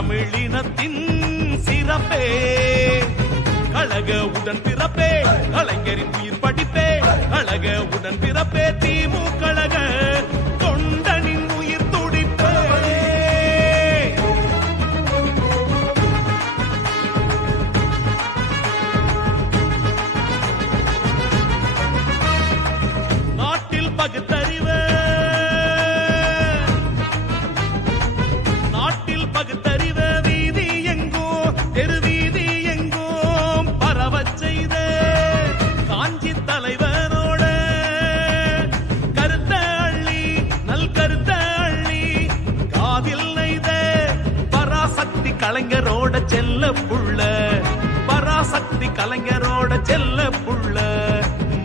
தமிழினத்தின் சிறப்பே கழக உடன் பிறப்பே கலைஞரின் உயிர் படிப்பே கழக உடன் பிறப்பே திமுக கழக தொண்டனின் உயிர் துடிப்பே. நாட்டில் பகுத்தறிவு வீதி எங்கோ தெருவீதி எங்கும் பரவச் செய்த காஞ்சி தலைவனோட கருத்த அள்ளி நல் கருத்த அள்ளி காதில் நெய்த பராசக்தி கலைஞரோட செல்ல புள்ள பராசக்தி கலைஞரோட செல்ல புள்ள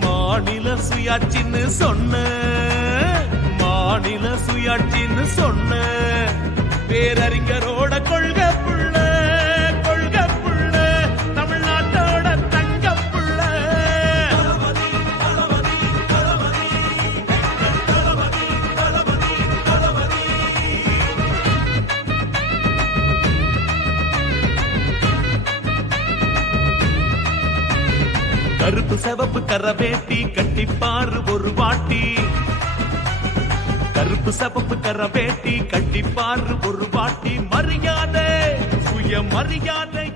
மாநில சுயாட்சின்னு சொன்ன மாநில சுயாட்சின்னு சொன்ன பேரறிஞரோட கொள்கை புள்ள தமிழ்நாட்டோட தங்க புள்ள. கருப்பு சிவப்பு கரவேட்டி கட்டிப்பாரு ஒரு வாட்டி கருப்பு சபப்பு கரவேட்டி கட்டிப்பாரு ஒரு வாட்டி மரியாதை சுய மரியாதை